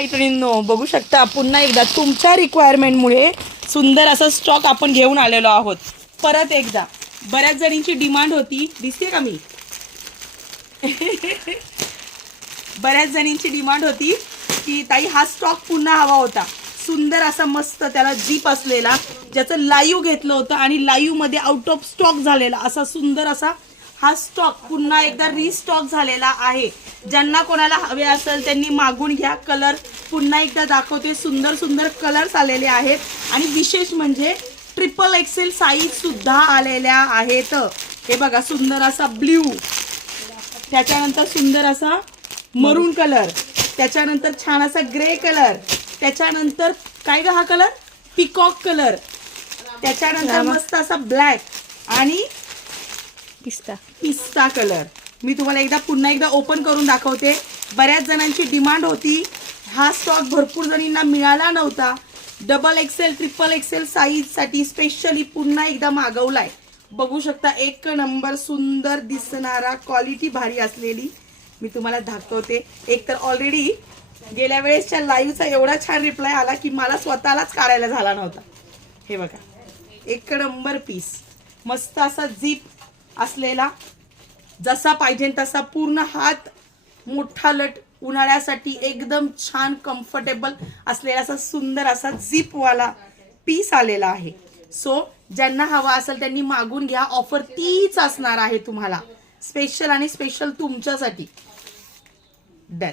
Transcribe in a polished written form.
मैत्रिणींनो, बघू शकता पुन्हा एकदा तुमच्या रिक्वायरमेंटमुळे सुंदर असा स्टॉक आपण घेऊन आलेलो आहोत. परत एकदा बऱ्याच जणींची डिमांड होती, दिसते का मी बऱ्याच जणींची डिमांड होती की ताई हा स्टॉक पुन्हा हवा होता. सुंदर असा मस्त त्याला जीप असलेला, ज्याचं लाईव्ह घेतलं होतं आणि लाईव्ह मध्ये आउट ऑफ स्टॉक झालेला असा सुंदर असा हा स्टॉक पुन्हा एकदा रिस्टॉक झालेला आहे. ज्यांना कोणाला हवे असेल त्यांनी मागून घ्या. कलर पुन्हा एकदा दाखवते, सुंदर सुंदर कलर्स आलेले आहेत आणि विशेष म्हणजे ट्रिपल एक्सेल साईज सुद्धा आलेल्या आहेत. हे बघा, सुंदर असा ब्ल्यू, त्याच्यानंतर सुंदर असा मरून कलर, त्याच्यानंतर छान असा ग्रे कलर, त्याच्यानंतर काय ग हा कलर, पिकॉक कलर, त्याच्यानंतर मस्त असा ब्लॅक आणि पिस्ता कलर. मी तुम्हाला पुन्हा एकदा ओपन करून दाखवते. बऱ्याच जणांची डिमांड होती, हा स्टॉक भरपूर जणींना मिळाला नव्हता. Double XL triple XL size साठी स्पेशली पुन्हा एकदा मागवलाय. बघू शकता, एक नंबर सुंदर दिसणारा, क्वालिटी भारी असलेली मी तुम्हाला दाखवते. एक तर ऑलरेडी गेल्या वेळेसच्या लाईव्हचा एवढा छान रिप्लाय आला की मला स्वतःलाच काढायला झाला नव्हता. हे बघा, एक नंबर पीस, मस्त असा झीप असलेला, जसा पाहिजे तसा, पूर्ण हात मोठा लट, उन्हाळ्यासाठी एकदम छान कम्फर्टेबल असलेला असा सुंदर असा झीप वाला पीस आलेला आहे. सो ज्यांना हवा असेल त्यांनी मागून घ्या. ऑफर तीच असणार आहे तुम्हाला, स्पेशल आणि स्पेशल तुमच्यासाठी. डन.